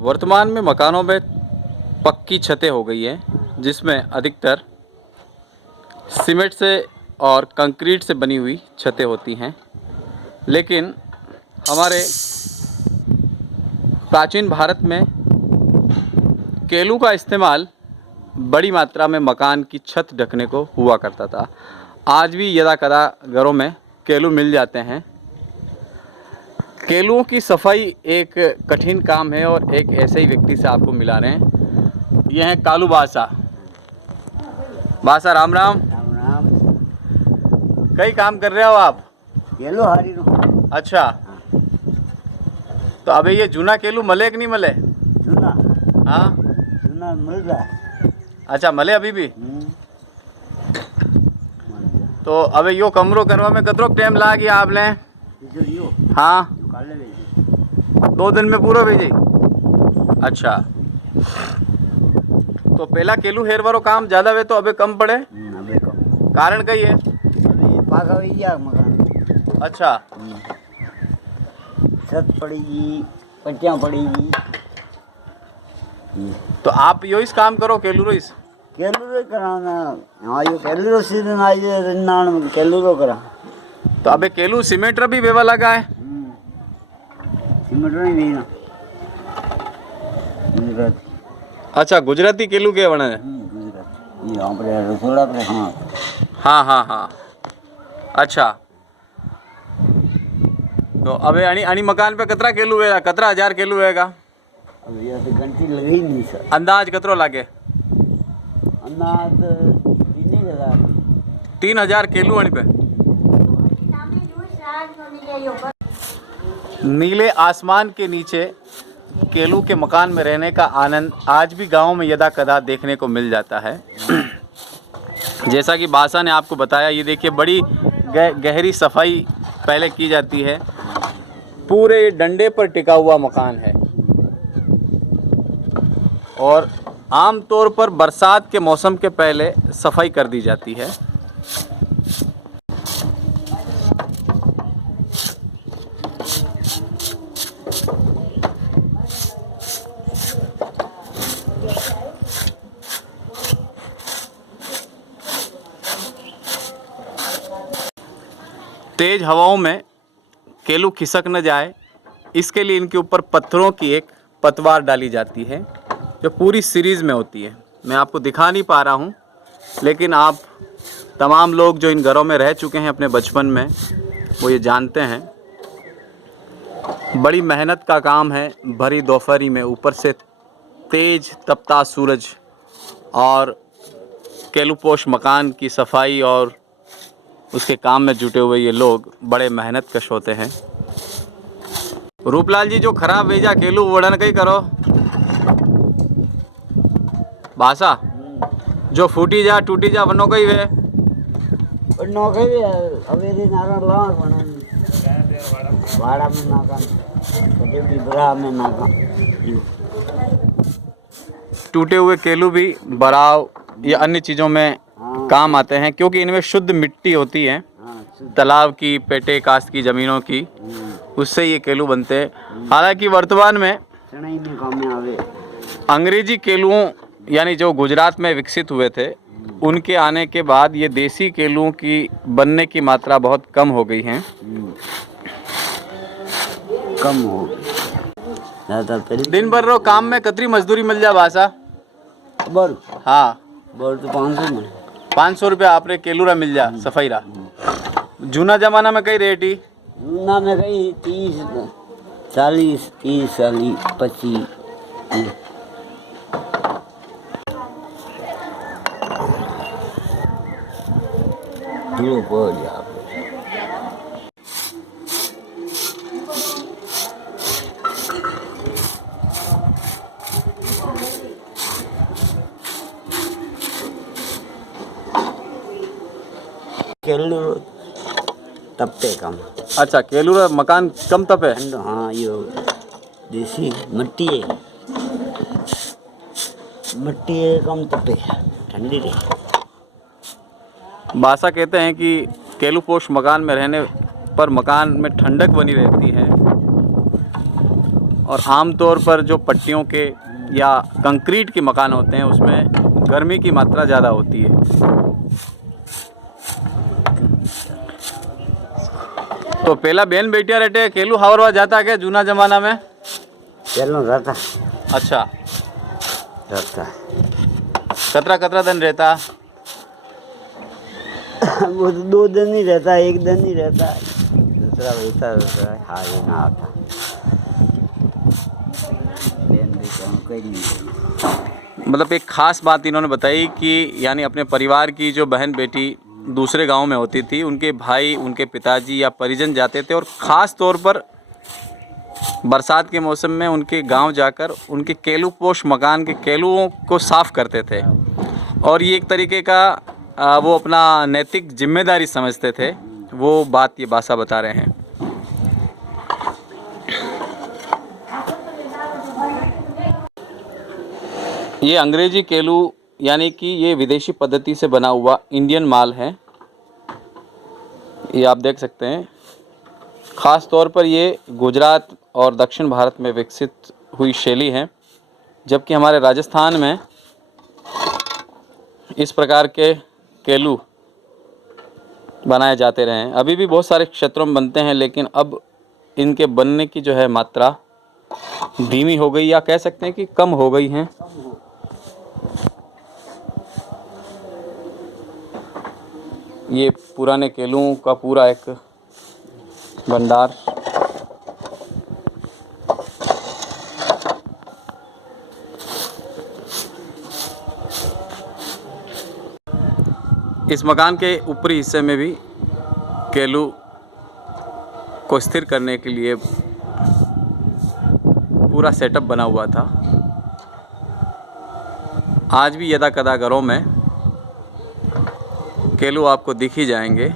वर्तमान में मकानों में पक्की छतें हो गई हैं, जिसमें अधिकतर सीमेंट से और कंक्रीट से बनी हुई छतें होती हैं। लेकिन हमारे प्राचीन भारत में केलू का इस्तेमाल बड़ी मात्रा में मकान की छत ढकने को हुआ करता था। आज भी यदाकदा घरों में केलू मिल जाते हैं। केलुओं की सफाई एक कठिन काम है और एक ऐसे ही व्यक्ति से आपको मिला रहे हैं। यह है कालू बासा। बासा राम राम। राम राम। कई काम कर रहे हो आप? केलू हारी रो। अच्छा, तो अबे ये जूना केलू मले कि नहीं मले? जूना? हाँ, जूना मिल रहा है। अच्छा मले अभी भी? मिल गया। तो अबे यो कमरो करवा में कतरो टाइम ला गया आपने? जो यो हाँ, काले भेजे 2 दिन में पूरा भेजे। अच्छा, तो पहला केलू हेर वारो काम ज़्यादा वे तो अबे कम पड़े? अबे कम। कारण कही है? अबे पाका हुई गया मकान। अच्छा, छत पड़ेगी, पट्टियाँ पड़ेगी। तो आप यो इस काम करो केलू रो इस? केलू रो कराना। हाँ यो केलू रो सीजन आई है रिन्नान में केलू रो करा। तो अबे केलू सीमेंट रा भी वेवा लगा है? सीमेंट नहीं भी ना। गुजराती। अच्छा, गुजराती केलू के बने? गुजराती। ये आपरे रसोड़ा पे हाँ। हाँ हाँ हाँ। अच्छा, तो अबे अणी मकान पे कतरा केलू वेगा? कतरा हजार केलू वेगा? अब ये तो घंटी लगी नहीं सर। अंदाज कतरो लागे? अंदाज 3000। 3000 केलू अणी पे? नीले आसमान के नीचे केलू के मकान में रहने का आनंद आज भी गाँव में यदा कदा देखने को मिल जाता है। जैसा कि बासा ने आपको बताया, ये देखिए बड़ी गहरी सफाई पहले की जाती है। पूरे डंडे पर टिका हुआ मकान है और आम तौर पर बरसात के मौसम के पहले सफाई कर दी जाती है। तेज हवाओं में केलू खिसक न जाए, इसके लिए इनके ऊपर पत्थरों की एक पतवार डाली जाती है, जो पूरी सीरीज़ में होती है। मैं आपको दिखा नहीं पा रहा हूँ, लेकिन आप तमाम लोग जो इन घरों में रह चुके हैं अपने बचपन में, वो ये जानते हैं। बड़ी मेहनत का काम है। भरी दोपहरी में ऊपर से तेज तपता सूरज और केलूपोश मकान की सफाई और उसके काम में जुटे हुए ये लोग बड़े मेहनत कश होते हैं। रूपलाल जी, जो खराब भेजा केलू वड़न कई करो बासा, जो फूटी जा टूटी जा वनो कई वे नौकरी अवेरी नारा लार बनन वाड़ा में नाका कदे भी बरा में नाका। टूटे हुए केलू भी बराव या अन्य चीज़ों में काम आते हैं, क्योंकि इनमें शुद्ध मिट्टी होती है, तालाब की, पेटे कास्त की ज़मीनों की, उससे ये केलू बनते हैं। हालांकि वर्तमान में काम में आवे अंग्रेजी केलुओं यानी जो गुजरात में विकसित हुए थे, उनके आने के बाद ये देसी केलुओं की बनने की मात्रा बहुत कम हो गई है। कम हो गई। दिन भर रो काम में कतरी मजदूरी मिल जा बासा? बर हाँ, बर तो 500 में 500 रुपया आपरे केलूरा मिल जा सफाई रा। जूना जमाना में कई रेटी? ना में गई 30 40 30 40 25। दूर पड़ जा केलू तपते कम। अच्छा, केलूरा मकान कम तपे? हाँ, ये देसी मिट्टी है, मिट्टी है कम तपे, ठंडी रहे। बासा कहते हैं कि केलूपोश मकान में रहने पर मकान में ठंडक बनी रहती है और आम तौर पर जो पट्टियों के या कंक्रीट के मकान होते हैं उसमें गर्मी की मात्रा ज़्यादा होती है। तो पहला बहन बेटिया रहते केलू हावरवा जाता क्या जूना जमाना में? चलो रहता अच्छा, रहता कतरा कतरा दिन रहता? वो तो 2 दिन ही रहता है, 1 दिन ही रहता है, दूसरा रहता है। हाँ ये ना आता लेन देन कोई नहीं। मतलब एक ख़ास बात इन्होंने बताई कि यानी अपने परिवार की जो बहन बेटी दूसरे गांव में होती थी, उनके भाई, उनके पिताजी या परिजन जाते थे और ख़ास तौर पर बरसात के मौसम में उनके गांव जाकर उनके केलूपोश मकान के केलुओं को साफ़ करते थे। और ये एक तरीके का वो अपना नैतिक जिम्मेदारी समझते थे। वो बात ये बासा बता रहे हैं। ये अंग्रेजी केलू यानी कि ये विदेशी पद्धति से बना हुआ इंडियन माल है। ये आप देख सकते हैं। ख़ास तौर पर ये गुजरात और दक्षिण भारत में विकसित हुई शैली है, जबकि हमारे राजस्थान में इस प्रकार के केलू बनाए जाते रहे हैं। अभी भी बहुत सारे क्षेत्रों में बनते हैं, लेकिन अब इनके बनने की जो है मात्रा धीमी हो गई या कह सकते हैं कि कम हो गई हैं। ये पुराने केलुओं का पूरा एक भंडार। इस मकान के ऊपरी हिस्से में भी केलू को स्थिर करने के लिए पूरा सेटअप बना हुआ था। आज भी यदा कदा घरों में केलू आपको दिख ही जाएंगे।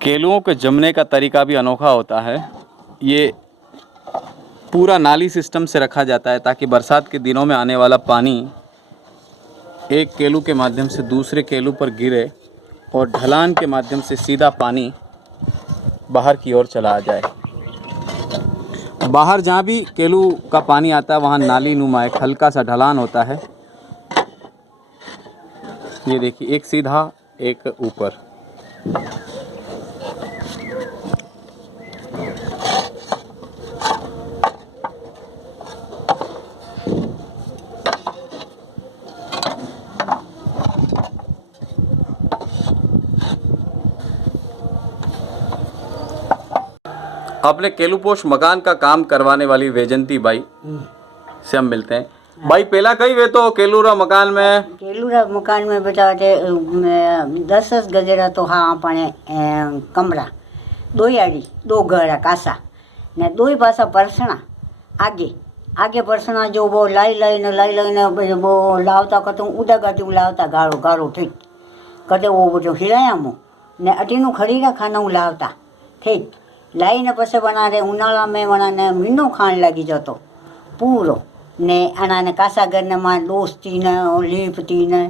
केलुओं के जमने का तरीका भी अनोखा होता है। ये पूरा नाली सिस्टम से रखा जाता है ताकि बरसात के दिनों में आने वाला पानी एक केलू के माध्यम से दूसरे केलू पर गिरे और ढलान के माध्यम से सीधा पानी बाहर की ओर चला जाए। बाहर जहाँ भी केलू का पानी आता है वहाँ नाली नुमा एक हल्का सा ढलान होता है। ये देखिए, एक सीधा एक ऊपर। अपने केलूपोश मकान का काम करवाने वाली वैजंती बाई से हम मिलते हैं। भाई पहला कई वे तो केलूरा मकान में बेटा 10 गजेरा तो हाँ अपने कमरा 2 आड़ी 2 घर कासा ने 2 पासा परसना आगे आगे परसना जो वो लाई ने वो लावता कतूँ उदा गाटू लावता गाड़ो गाड़ो ठीक कदे वो जो हिलाया मुँह ने अटीनु खरीदा खाना लावता ठीक लाई ने पसे बना रहे उनाला में बना ने मीनो खान लगी जातो पूरो ने आना ने कासा घर ने मां दोस्ती ने लीपती ने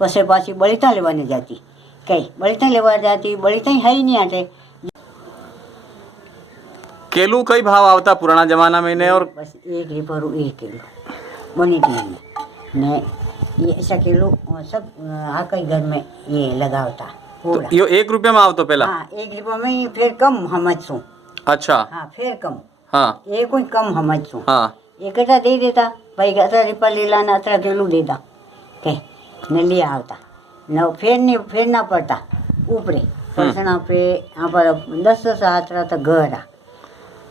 पसे पासी बलिता लेवाने जाती कई बलिता लेवा जाती बलिता है ही नहीं आते। केलू कई भाव आवता पुराना जमाना में ने और बस 1 रुपया 1 किलो बनी थी ने ये ऐसा किलो सब आ कई घर में ये लगावता तो यो 1 रुपये में आवतो पहला? हाँ 1 रुपया में फिर कम समझूँ। अच्छा हाँ फिर कम हाँ ये कोई कम समझूँ। हाँ एक दे देता भाई 18 रुपया ले लाना 18 किलो देता के ने ले आवता न फिर ना पड़ता ऊपरे परसना पे यहाँ पर 10 17 तक घर आ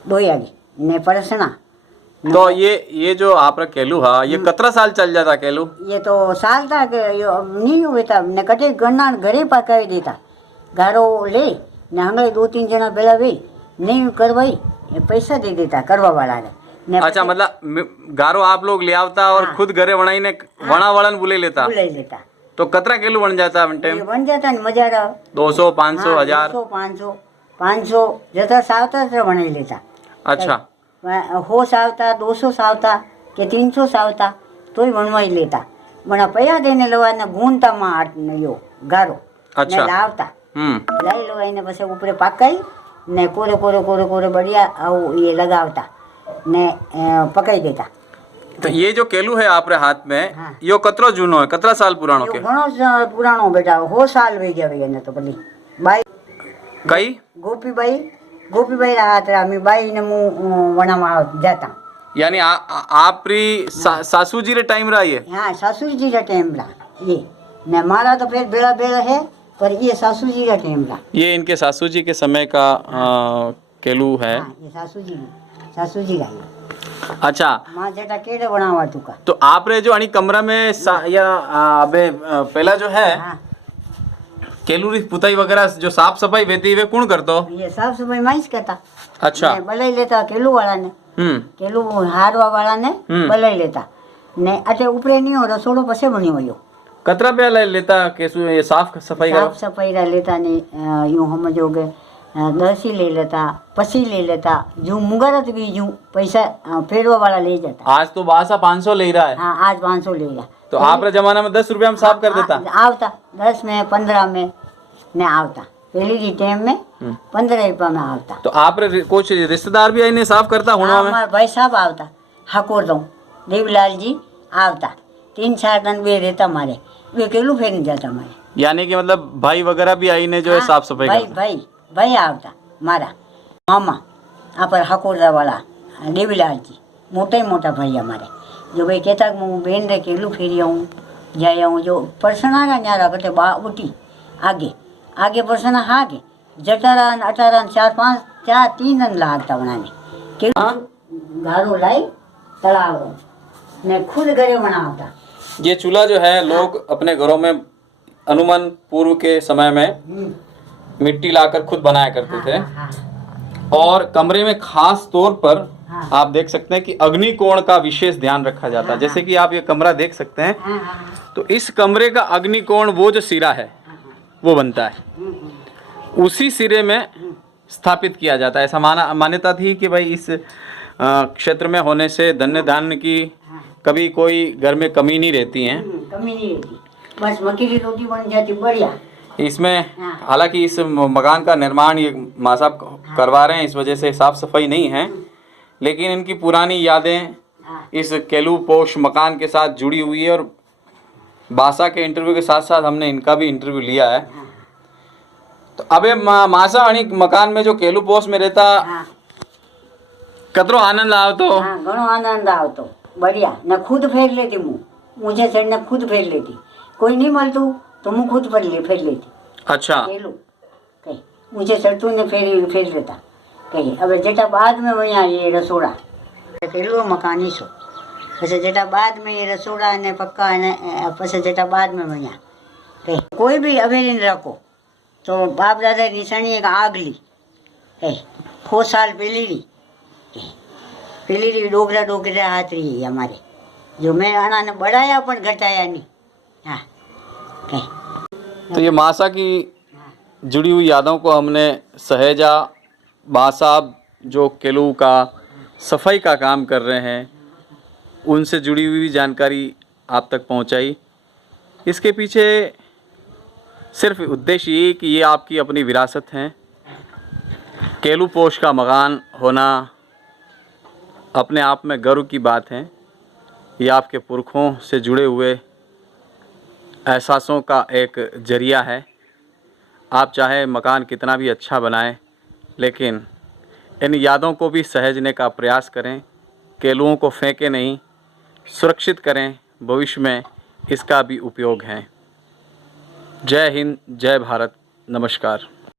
2 आड़ी ने परसना। तो ये जो आप केलू हा ये कतरा साल चल जाता केलू? ये तो साल तक नहीं हुए था ने कटे गन्ना घरे पकावी देता गारो ले ने हंगले 2-3 जना पहला वे नहीं करवाई ये पैसा दे देता करवा वाला ने। अच्छा, मतलब गारो आप लोग ले आवता और खुद घरे वणाई ने वणा वड़न बुले लेता तो कतरा केलू बन जाता टाइम? बन जाता न मजा 200 500 1000 200 500 500 जता सावता तो बनाई लेता। अच्छा। हो सावता 200 सावता के 300 सावता तोय बनवाई लेता। बना पया देने लवा ने गूंथता में आट ने यो गारो अच्छा। ने लावता लाई लो ने पछे ऊपर पकाई ने कोरे कोरे कोरे कोरे बढ़िया आव ये लगावता ने पकाई देता। तो ये जो केलू है आपरे हाथ में, हाँ। यो कतरो जूनो है, कतरा साल पुराणो यो के? घणो पुराणो बेटा, हो साल वे गया ने तो भली बाई कई गोपीबाई राहत रामी बाई ने मु वणामा जाता। यानी आपरी सासू जी रे टाइम रहा ये? हाँ सासू जी का टाइम रहा ये ने मारा तो फिर बेड़ा बेड़ा है पर ये सासू जी का टाइम रहा। ये इनके सासू जी के समय का केलू है। हाँ ये सासू जी का ये। अच्छा। माँ जेटा केड़े बनावा तुका। तो आप रे जो अणी कमरा में या अबे पहला जो है हाँ केलू री पुताई वगैरह जो साफ सफाई वेती वे कौन करतो? ये साफ सफाई माइस करता। अच्छा। ने बलाई लेता केलू वाला ने, केलू हारवा वाला ने बलाई लेता ने अटे ऊपरे नहीं हो रसोड़ो पसे बनी हो यो। कतरा पे लेता केसु ये साफ सफाई करो? साफ सफाई रा लेता ने यूं समझोगे 10 ही ले लेता, पसी ले लेता, जू मुगरत भी जू पैसा फेरवा वाला ले जाता। आज तो बासा 500 ले रहा है। हाँ आज 500 ले रहा। तो आप रे जमाना में 10 रुपया में साफ कर देता? आवता 10 में 15 में ने आवता। पहली की टाइम में 15 रुपया में आवता। तो आप रे कुछ रिश्तेदार भी आईने साफ करता हुआ में? हमारे भाई साहब आवता, हकोर दो देवलाल जी आवता, 3-4 दिन वे रहता मारे वे केलू फेर नहीं जाता मारे। यानी कि मतलब भाई वगैरह भी आईने जो है साफ सफाई करता? भाई आवता मारा मामा आप हकोरदा वाला देवीलाल जी मोटा भाई हमारे जो भाई कहता हूँ बेन रे केलू फेरी आऊँ जाए आऊँ जो परसना का न्यारा कटे बा उठी आगे परसना आगे जटारान अटारान 4-5 दिन लागता बनाने केलू गारो लाई तलाव ने खुद घरे बनावता। ये चूल्हा जो है लोग अपने घरों में अनुमान पूर्व के समय में मिट्टी लाकर खुद बनाया करते थे। और कमरे में खास तौर पर आप देख सकते हैं कि अग्निकोण का विशेष ध्यान रखा जाता है। जैसे कि आप ये कमरा देख सकते हैं तो इस कमरे का अग्निकोण वो जो सिरा है वो बनता है, उसी सिरे में स्थापित किया जाता है। ऐसा मान्यता थी कि भाई इस क्षेत्र में होने से धन्य धान्य की कभी कोई घर में कमी नहीं रहती है। कमी नहीं रहती, बस मक्की की रोटी बन जाती बढ़िया। इसमें हालांकि इस मकान का निर्माण ये माँ साहब करवा रहे हैं, इस वजह से साफ सफाई नहीं है, लेकिन इनकी पुरानी यादें इस केलू पोश मकान के साथ जुड़ी हुई है। और बासा के इंटरव्यू के साथ साथ हमने इनका भी इंटरव्यू लिया है। तो अबे मासा अणी मकान में जो केलू पोश में रहता कतरो आनंद आवतो? घणो आनंद आवतो बढ़िया न खुद फेर लेती मुझे चढ़ने खुद फेर लेती, कोई नहीं मलतू तो मुँह खुद फेर लेती। अच्छा। केलू कहीं मुझे चढ़तू ने फेर लेता कहीं। अब जेटा बाद में वहाँ ये रसोड़ा केलू मकान ही सो પછી જેટા બાદ में ये रसोड़ा ने पक्का ने પછી જેટા बाद में वहाँ कहीं कोई भी अवेरी न रखो तो बाप दादा निशानी एक आग ली कहीं 100 साल पहली री डोगरा हाथ रही हमारे जो मैं आना ने बढ़ाया पण घटाया नहीं। हाँ कहीं तो ये मासा की जुड़ी हुई यादों को हमने सहेजा। बा साहब जो केलू का सफाई का काम कर रहे हैं उनसे जुड़ी हुई जानकारी आप तक पहुंचाई। इसके पीछे सिर्फ उद्देश्य ये कि ये आपकी अपनी विरासत है। केलू पोश का मकान होना अपने आप में गर्व की बात है। ये आपके पुरखों से जुड़े हुए एहसासों का एक जरिया है। आप चाहे मकान कितना भी अच्छा बनाएं, लेकिन इन यादों को भी सहेजने का प्रयास करें। केलुओं को फेंके नहीं, सुरक्षित करें, भविष्य में इसका भी उपयोग है। जय हिंद, जय भारत, नमस्कार।